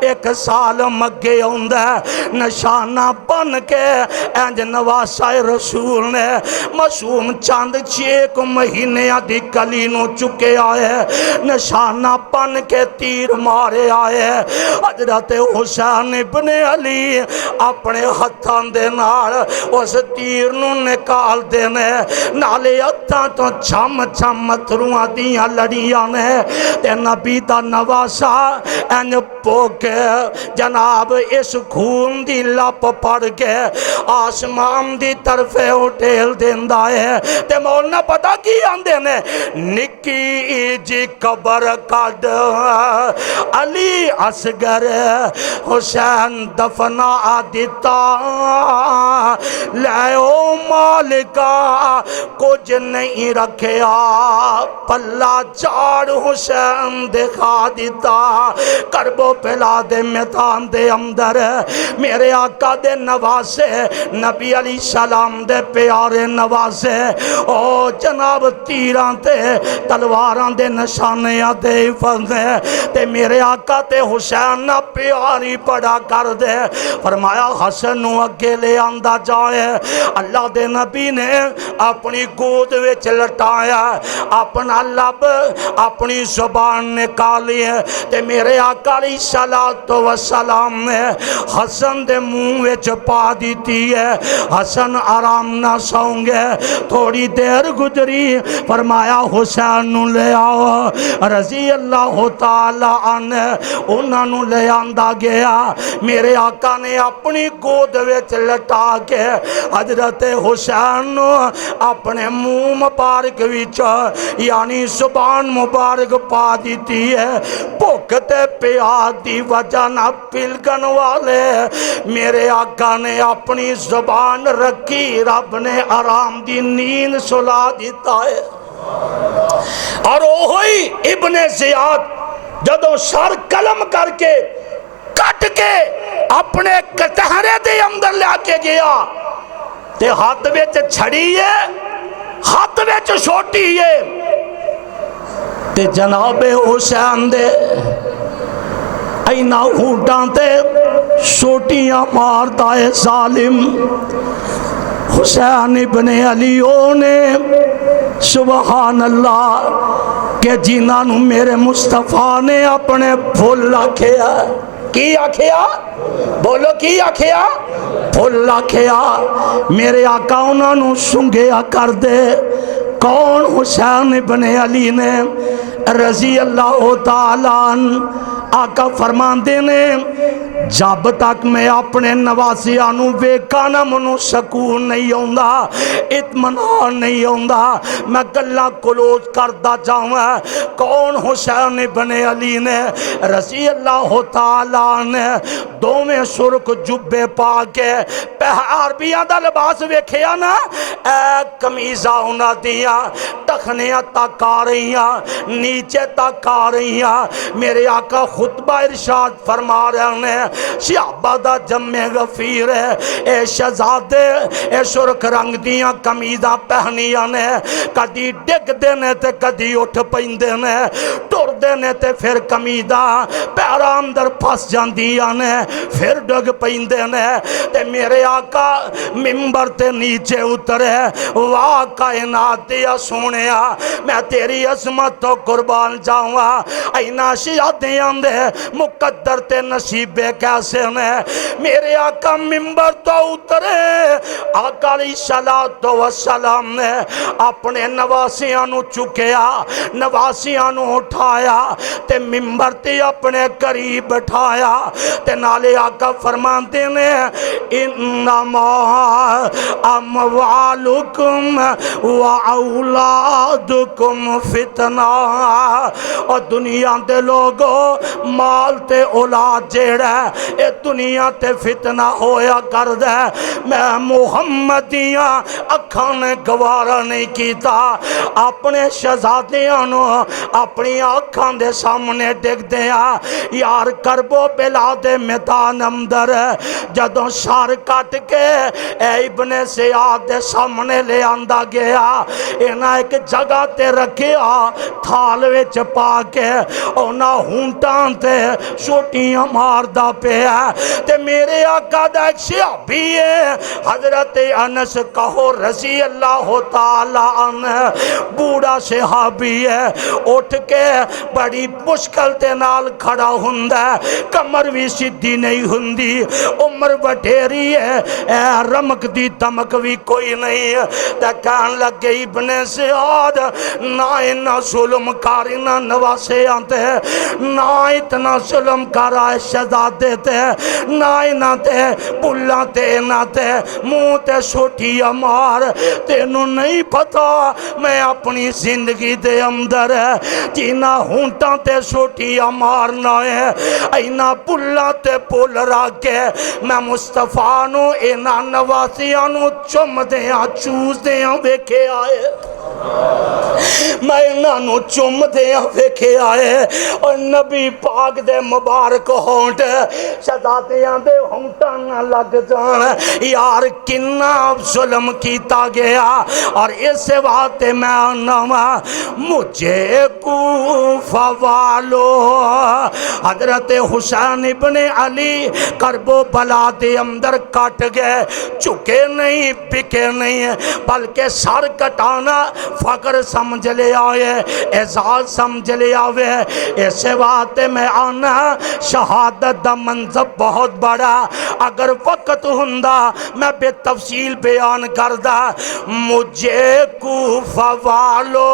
ایک سال مگے ہوندہ نشانہ بن کے اینج نواسہ رسول نے معصوم چاند چیک مہینے آدھی کلینو چکے آئے نشانہ بن کے تیر مارے آئے حضرت حسین ابن علی اپنے ہتھان دے نال اس تیر نو نکال دینے نالے ہتھاں تو چھم چھم متھروں دیاں لڑیاں نے تے نبی دا نواسا این پوکے جناب اس خون دی لپ پڑ کے آسمان دی طرف اٹھیل دیندہ ہے تے مولانا پتہ کی آندے نے نکی جی قبر کڈ علی اصغر حسین دفنا دیتا لے او مالکا کچھ نہیں رکھیا پلا چاڑ حسین دکھا دیتا کرب و بلا دے میدان دے اندر میرے آقا دے نواسے نبی علیہ السلام دے پیارے نواسے او جناب تیران تے تلواران دے نشانیاں دے فندے تے میرے آقا تے حسین نہ پیاری پڑا کر دے فرمایا حسن نو اگے لے آندہ جائے اللہ دے نبی نے اپنی گود وچ لٹایا اپنا لب اپنی زبان نکالی ہے تے میرے آقا علیہ السلام نے حسن دے منہ وچ پا دیتی ہے حسن آرام نہ سونگے تھوڑی دیر گزری فرمایا حسین نو لے آؤ رضی اللہ تعالی عنہ انہاں نو لے آندہ گیا میرے آقا نے اپنی گود وچ لٹا کے حضرت حسین نو اپنے منہ مبارک وچ یعنی زبان مبارک پا دیتی ہے بھوکتے پیاس دی وجہ نہ پلگن والے میرے آقا نے اپنی زبان رکھی رب نے آرام دی نیند سلا دیتا ہے اور وہی ابن زیاد جدو سر قلم کر کے کٹ کے اپنے کٹہرے دے اندر لے کے گیا تے ہاتھ وچ چھڑی ہے ہاتھ وچ چھوٹی ہے تے جناب حسین دے اینا ہونٹاں تے سوٹیاں مارتا ہے ظالم حسین ابن علیوں نے سبحان اللہ کہ جنہاں نو میرے مصطفیٰ نے اپنے پھول آکھیا کی آکھیا بولو کی آکھیا پھول آکھیا میرے آقا انہاں نو سنگیا کر دے کون حسین ابن علی نے رضی اللہ تعالیٰ عنہ آقا فرماندے نے جب تک میں اپنے نواسیانوں ویکھا نہ منو سکون نہیں ہوندا اطمینان نہیں ہوندا میں گلاں کلوز کردا جاواں کون حسین ابن علی نے رضی اللہ تعالیٰ عنہ دوویں سرخ جبے پا کے عربیاں دا لباس ویکھیا نا اے قمیضاں انہاں دیاں ٹخنیاں تک آ رہیاں نیچے تک آ رہیاں میرے آقا خطبہ ارشاد فرما رہے ہیں صحابہ دا جمع غفیر ہے اے شہزادے اے سرخ رنگ دیاں قمیضاں پہنیاں نے کدی ڈگ دینے تے کدی اٹھ پیندے نے ٹر دینے تے پھر قمیضاں پیراں اندر پھس جاندیاں نے پھر ڈگ پیندے نے تے میرے آقا منبر تے نیچے اترے واہ کائنات دیا سونیا میں تیری عظمت تو قربان جاؤں اینا شیعتیاں دے مقدر تے نصیبے کیسے نے میرے آقا منبر تو اترے آقا علیہ السلام نے اپنے نواسیاں نو چکیا نواسیاں نو اٹھایا تے منبر تے اپنے قریب بٹھایا تے نالے آقا فرماندے نے انما اموالکم و اولادکم فتنہ اور دنیا دے لوگو مال تے اولاد جیڑا ہے اے دنیا تے فتنہ ہویا کر دے میں محمدیاں اکھان گوارا نہیں کیتا اپنے شہزادیاں نو اپنی اکھان دے سامنے ڈگ دیا یار کربو بلاد میدان اندر جدوں سار کٹ کے اے ابن زیاد دے سامنے لے آندا گیا اینا ایک جگہ تے رکھیا تھال وچ پا کے اونا ہونٹاں تے سوٹیاں ماردا پیا تے میرے آقا دا ایک صحابی ہے حضرت انس کہو رضی اللہ تعالیٰ عنہ بوڑھا صحابی ہے اٹھ کے بڑی مشکل تے نال کھڑا ہوندا ہے کمر بھی سیدھی نہیں ہوندی عمر وڈیری ہے اے رمک دی دمک بھی کوئی نہیں تے کہن لگے ابن زیاد نہ اینا ظلم کاری نہ نواسے آنتے نہ اتنا ظلم کارا شہزادے تے نہ اینا تے بلا تے نہ تے منہ تے سوٹھی امار تینو نہیں پتا میں اپنی زندگی دے اندر جینا ہونٹاں تے سوٹھی امار نہ ہے اینا بلا تے پول راکے میں مصطفیٰ نو اینا نواسیاں نو چم دیاں چوز دیاں ویکھے آئے میں انہاں نو چم دیاں ویکھے آئے اور نبی پاک دے مبارک ہونٹ شہزادیاں دے ہونٹاں نہ لگ جان یار کنا ظلم کیتا گیا اور اس بات میں آناما مجھے کوفہ والو حضرت حسین ابن علی کرب و بلا دے اندر کٹ گئے چکے نہیں بکے نہیں بلکہ سر کٹانا فقر سمجھ لے آئے اعزاز سمجھ لے آئے ایسے بات میں آنا شہادت دا منظر بہت بڑا اگر وقت ہوندا میں بے تفصیل بیان کردہ مجھے کوفہ والو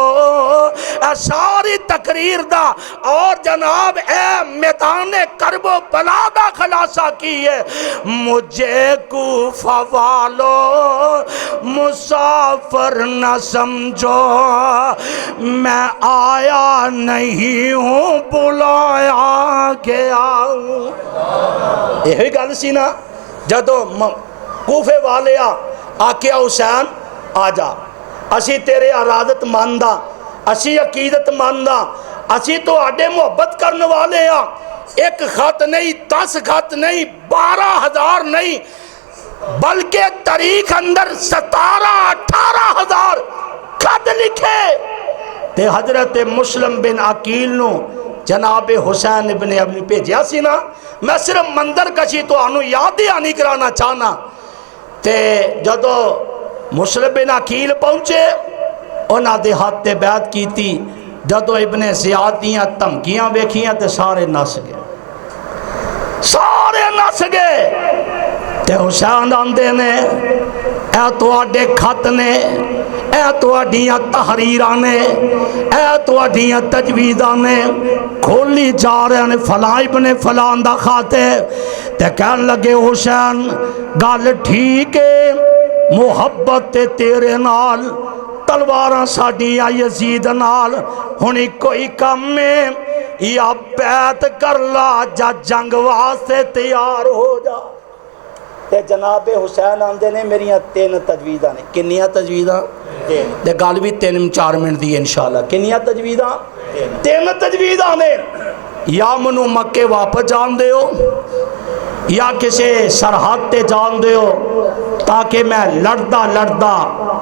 ساری تقریر دا اور جناب اے میدان کرب و بلا دا خلاصہ کیے مجھے کوفہ والو مسافر نہ سمجھو میں آیا نہیں ہوں بلایا گیا ہوں یہی گل سی نا جدو کوفے والے آکیا حسین آجا اسی تیرے ارادت ماندہ اسی عقیدت ماندہ اسی تو آڈے محبت کرنے والے ایک خط نہیں 10 خط نہیں 12,000 نہیں بلکہ تاریخ اندر 17-18 ہزار خط لکھے تے حضرت مسلم بن عقیل نو جناب حسین ابن علی بھیجیا سی نا، میں صرف منظر کشی تو آنو یاد ہی آنی کرانا چاہنا تے جدو مسلم بن عقیل پہنچے انہاں دے ہاتھ تے بیعت کیتی، جدو ابن زیاد دیاں دھمکیاں ویکھیاں تے سارے نس گئے، سارے نس گئے تے حسین آندے نے اے تواڈے خط نے، اے تواڈیاں تحریراں نے، اے تواڈیاں تجویزاں نے، کھولی جا رہے ہیں فلاں ابن فلاں دا خط ہے تے کہن لگے حسین گل ٹھیک ہے، محبت تے تیرے نال، تلواراں ساڈیاں یزید نال، ہنی کوئی کم ہے یا بیعت کر لا جا جنگ واسطے تیار ہو جا۔ تے جناب حسین آندے نے میریاں 3 تجویزاں نے، کنیاں تجویزاں؟ تے گل بھی 3-4 منٹ دی انشاءاللہ، کنیاں تجویزاں؟ 3 تجویزاں نے، یا منو مکے واپس جان دے ہو، یا کسے سرحد تے جان دے ہو تاکہ میں لڑدا لڑدا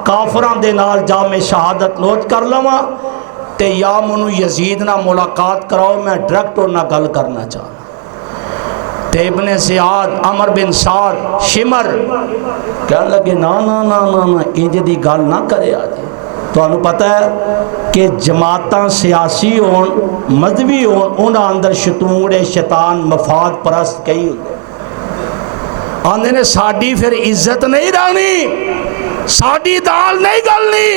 کافران دے نال جام شہادت نوٹ کر لواں، تے یا منو یزید نہ ملاقات کراؤ، میں ڈائریکٹ نہ گل کرنا چاہنا۔ تے ابن زیاد عمر بن سعد شمر کہنے لگے نا نا نا نا نا انج دی گل نہ کرے آجے، تو انہوں پتہ ہے کہ جماعتاں سیاسی ہون مذہبی ہون انہاں اندر شتونگڑے شیطان مفاد پرست کئی ہوتے آندھے نے ساڑی پھر عزت نہیں رہنی، ساڑی دال نہیں گلنی،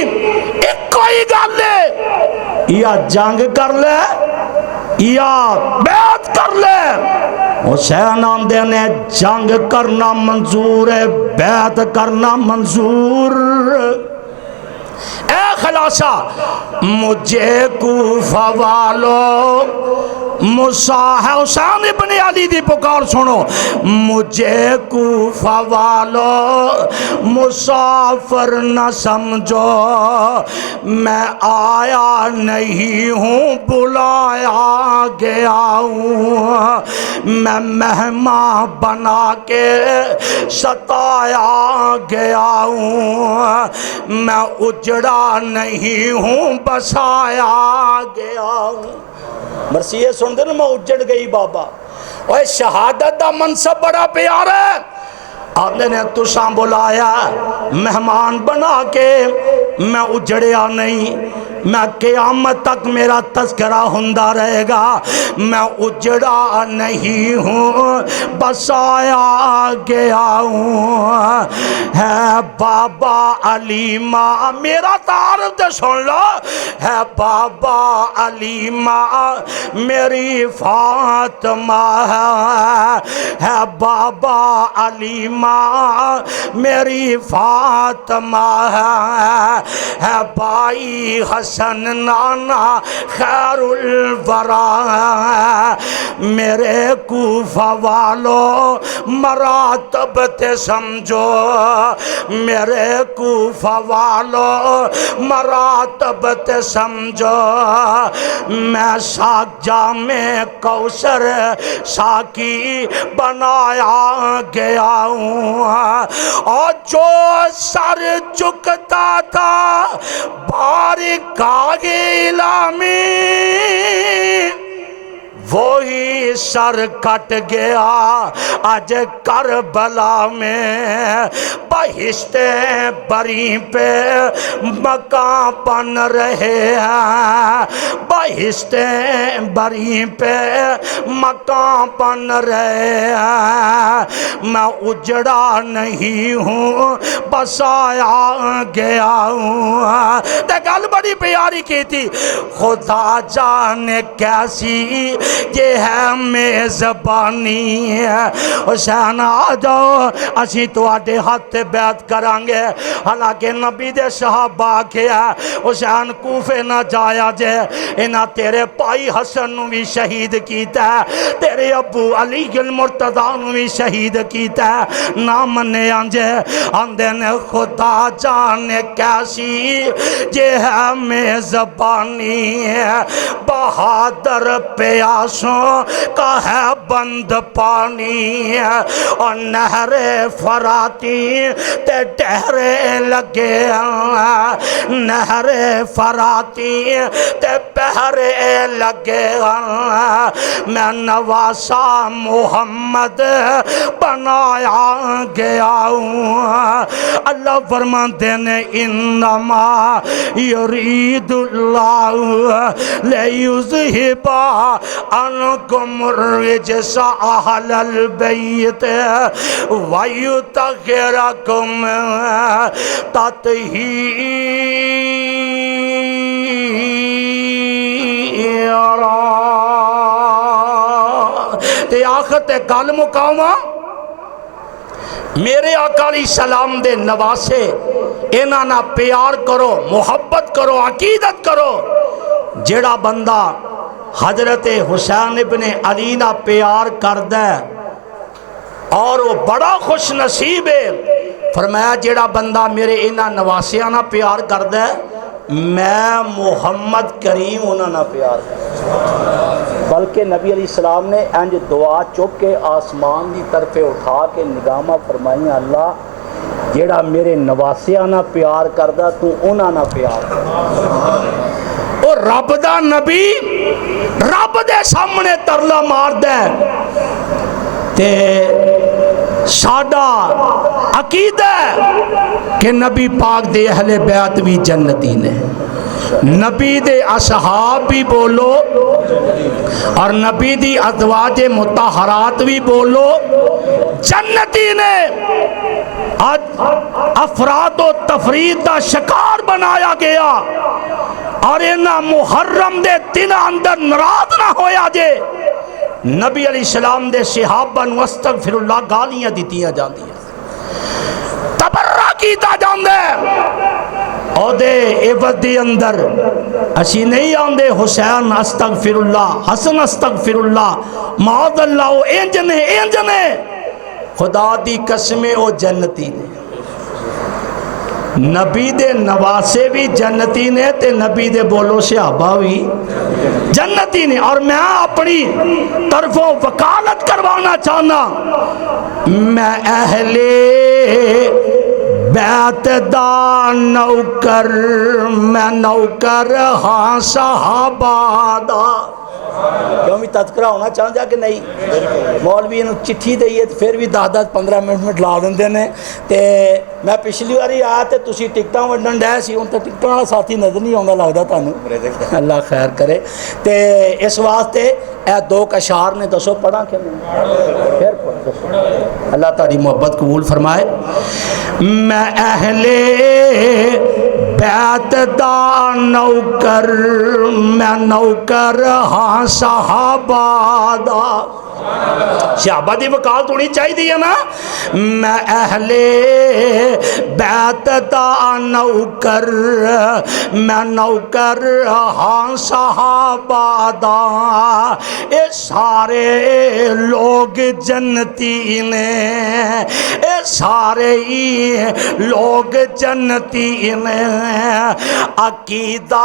ایک کوئی گل لے یا جنگ کر لے یا بیعت کر لے۔ حسین آمدے نے جنگ کرنا منظور ہے، بیعت کرنا منظور۔ اے خلاصہ مجھے کوفہ والو حسین ابن علی دی پکار سنو، مجھے کوفہ والو مسافر نہ سمجھو، میں آیا نہیں ہوں بلایا گیا ہوں، میں مہمان بنا کے ستایا گیا ہوں، میں اجڑا نہیں ہوں بسایا گیا ہوں۔ مرثیے سن دے نا میں اجڑ گئی بابا، اوہ شہادت دا منصب بڑا پیارا ہے، آدھے نے تُساں بلایا مہمان بنا کے، میں اجڑیا نہیں، میں قیامت تک میرا تذکرہ ہندہ رہے گا، میں اجڑا نہیں ہوں بسایا گیا ہوں، ہے بابا علیمہ میرا تعارف دے سن لو، ہے بابا علیمہ میری فاطمہ ہے بابا علیمہ میری فاطمہ ہے بھائی حسن نانا خیر الورا، میرے کوفہ والو مراتب تے سمجھو، میرے کوفہ والو مراتب تے سمجھو، میں ساک جامع کوثر ساکی بنایا گیا ہوں، اور جو سر چکتا تھا بارگاہ الہی وہی سر کٹ گیا آج کربلا میں، بہشت بری پہ مکان بن رہے ہیں، بہشت بری پہ مکان بن رہے ہیں، میں اجڑا نہیں ہوں بسایا گیا ہوں۔ تے گل بڑی پیاری کی تھی، خدا جانے کیسی یہ ہے میزبانی ہے، حسین آ جاؤ اسی تو آڈے ہاتھ بیعت کرانگے، حالانکہ نبی دے صحابہ کیا حسین کوفے نہ جایا جے، انہاں تیرے پائی حسن نو بھی شہید کیتا ہے، تیرے ابو علی المرتضیٰ نو بھی شہید کیتا ہے، نہ منے آنجے آندے نے خدا جانے کیسی یہ ہے میزبانی ہے، بہادر پیار پیاسوں کا ہے بند پانی اور نہر فراتی تے ٹہرے لگے نہر فراتی تے پہرے لگے میں نواسا محمد بنایا گیا ہوں اللہ فرماتے ہیں انما یرید اللہ لیذہب عنکم الرجس اہل البیت ویطہرکم تطہیرا تے آخر تے گل مکاواں میرے آقا علیہ السلام دے نواسے انہاں نہ پیار کرو محبت کرو عقیدت کرو جیڑا بندہ حضرت حسین ابن علی نہ پیار کردہ اور وہ بڑا خوش نصیب ہے فرمایا جیڑا بندہ میرے انہاں نواسیاں نہ پیار کردہ میں محمد کریم انہاں نہ پیار کردہ بلکہ نبی علیہ السلام نے انج دعا چک کے آسمان دی طرف اٹھا کے نگامہ فرمائی اللہ جیڑا میرے نواسیاں نہ پیار کردہ تو انہاں نہ پیار کردہ اور رب دا نبی رب دے سامنے ترلا مار دے تے ساڈا عقیدہ ہے کہ نبی پاک دے اہل بیعت بھی جنتی نے نبی دے اصحاب بھی بولو اور نبی دی ازواج مطہرات بھی بولو جنتی نے افراد و تفرید دا شکار بنایا گیا اور انہاں محرم دے دن اندر ناراض نہ ہویا جے نبی علیہ السلام دے صحابہ نو استغفر اللہ گالیاں دیتیاں جاندی ہیں تبرہ کیتا جاندے اور دے عوض دی اندر اسی نہیں آندے حسین استغفر اللہ حسن استغفر اللہ معاذ اللہ انجنے خدا دی قسمیں او جنتی نے نبی دے نواسے بھی جنتی نے تے نبی دے بولو صحابہ بھی جنتی نے اور میں اپنی طرفوں وکالت کروانا چاہنا میں اہل بیعت دا نوکر میں نوکر ہاں صحابہ دا کیوں بھی تذکرہ ہونا چاہتا ہے کہ نہیں مولوی انہوں چٹھی دئیے پھر بھی 10-15 منٹ لا دیں نے تے میں پچھلی واری آیا تے تسی ٹکٹاں ونڈن ڈے سی ان تے ٹکٹاں والا ساتھی نظر نہیں آندا لگدا تانوں اللہ خیر کرے تے اس واسطے اے دو اشعار نے دسو پڑھاں کہ نہیں پھر دسو اللہ تعالی محبت قبول فرمائے میں اہل بیعت دا نوکر میں نوکر ہاں صحابہ دا صحابہ دی وکالت ہونی چاہیے نا میں اہل بیعت دا نوکر میں نوکر ہاں صحابہ دا اے سارے لوگ جنتی نے اے سارے لوگ جنتی نے عقیدہ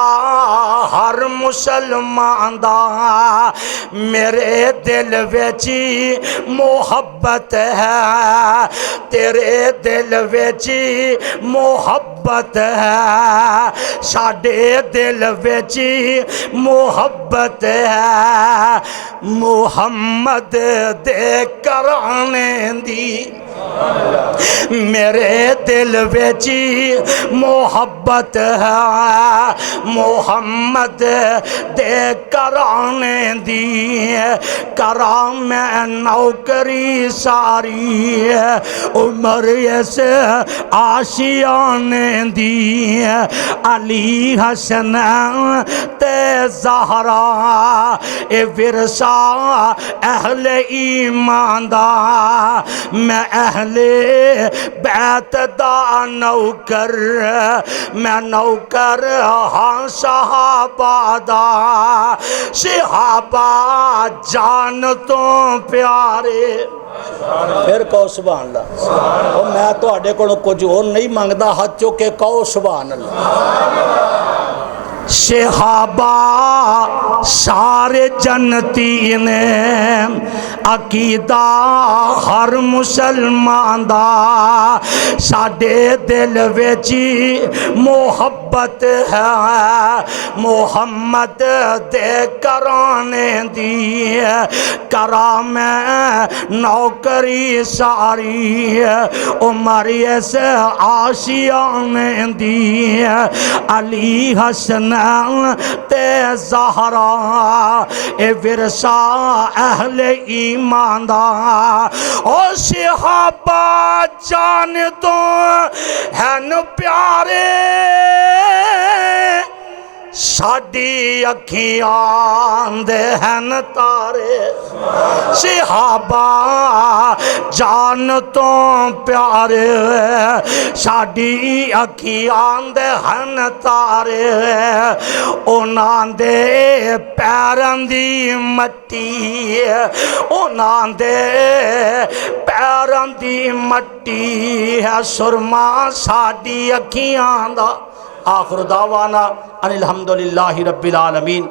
ہر مسلمان دا میرے دل ویچی محبت ہے تیرے دل ویچی محبت ہے ساڈے دل ویچی محبت ہے محمد دے کرانے دی میرے دل ویچی محبت ہے محمد دے کرانے دی کرام میں نوکری ساری عمر اس آشیانے دی علی حسن تے زہرا اے ورثہ اہل ایمان دا میں اہل بیعت دا نوکر میں نوکر ہاں صحابہ دا صحابہ جان تو پیارے پھر کہو سبحان اللہ میں تو آڈے کو کچھ اور نہیں مانگدا ہاتھ چو کے کہو سبحان اللہ صحابہ سارے جنتی نے عقیدہ ہر مسلمان دا ساڈے دل وچی محبت ہے محمد دے کرانے دی کرا میں نوکری ساری عمر اس آشیانے دی علی حسن تے زہرا اے ورثہ اہل ایمان دا او صحابہ جان تو ہن پیارے ساڈی اکھیاں دے ہن تارے صحابہ جان تو پیارے ساڈی اکھیاں دے ہن تارے انہاں دے پیراں دی مٹی انہاں دے پیراں دی مٹی ہے سرما ساڈی اکھیاں دا آخر دعوانا ان الحمدللہ رب العالمین.